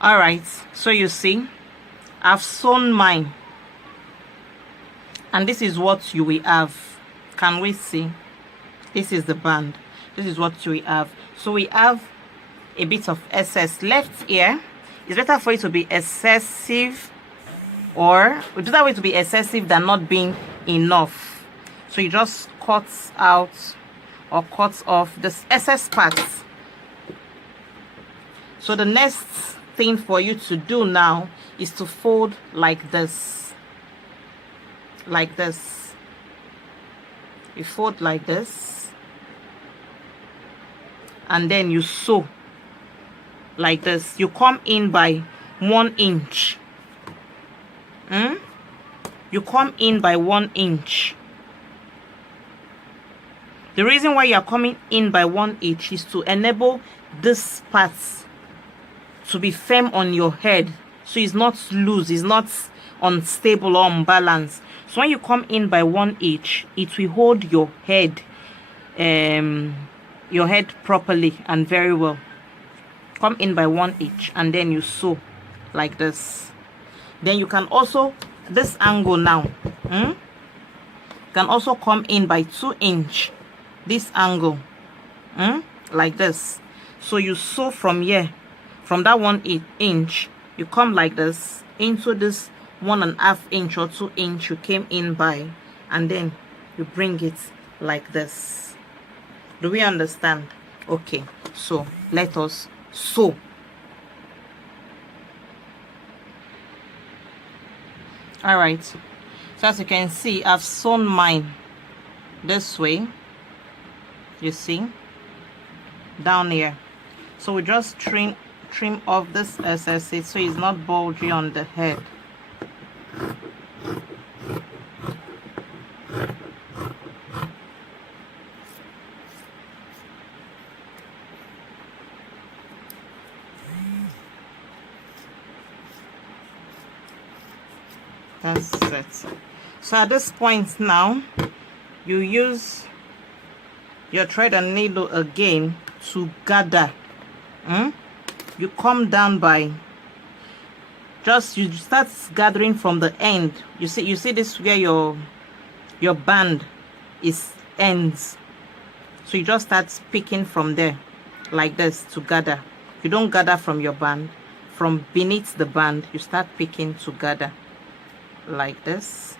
All right, so you see I've sewn mine, and this is what you will have. Can we see? This is the band. This is what we have. So we have a bit of excess left here. It's better for it to be excessive, or it's better way to be excessive than not being enough. So you just cut out or cut off this excess parts. So the next thing for you to do now is to fold like this. Like this. You fold like this, and then you sew like this. You come in by 1 inch. You come in by 1 inch. The reason why you are coming in by 1 inch is to enable this part to be firm on your head, so it's not loose, it's not unstable or unbalanced. So when you come in by 1 inch, it will hold your head properly and very well. Come in by 1 inch, and then you sew like this. Then you can also, this angle now, can also come in by 2 inch. This angle, like this. So you sew from here, from that 1 inch, you come like this into this 1.5 inch or 2 inch you came in by, and then you bring it like this. Do we understand? Okay, so let us sew. All right, so as you can see, I've sewn mine this way, you see, down here. So we just trim off this excess so it's not bulgy on the head. That's it. So at this point now, you use your thread and needle again to gather. You come down by, you start gathering from the end. You see this where your band is ends. So you just start picking from there like this to gather. You don't gather from your band, from beneath the band you start picking to gather like this.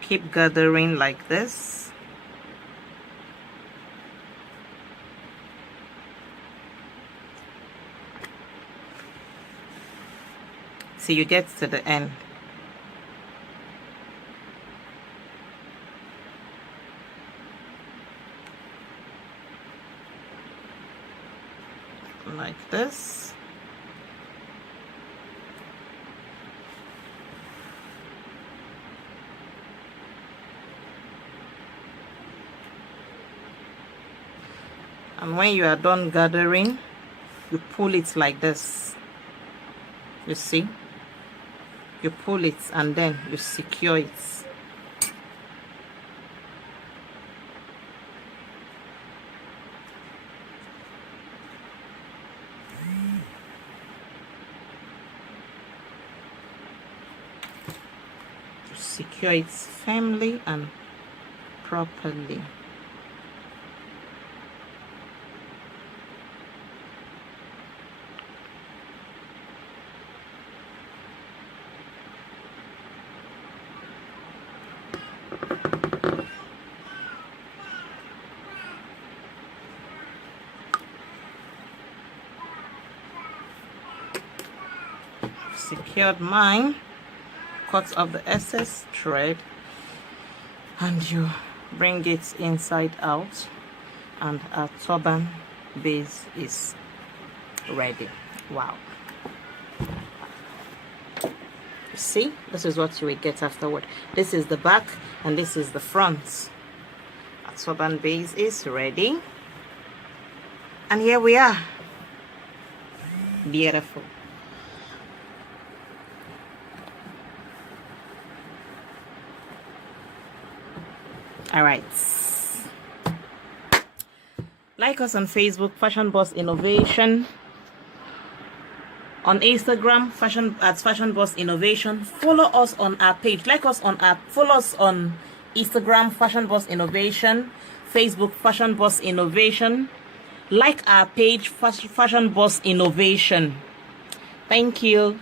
Keep gathering like this. See, you get to the end. Like this. And when you are done gathering, you pull it like this. You see? You pull it and then you secure it. Secure it firmly and properly. Secured mine, cut off the excess thread, and you bring it inside out, and our turban base is ready. Wow. See, this is what you will get afterward. This is the back and this is the front. Our turban base is ready, and here we are. Beautiful. All right, Like us on Facebook, Fashion Boss Innovation. On Instagram, Fashion Boss Innovation. Follow us on our page. Follow us on Instagram, Fashion Boss Innovation. Facebook, Fashion Boss Innovation. Like our page, Fashion Boss Innovation. Thank you.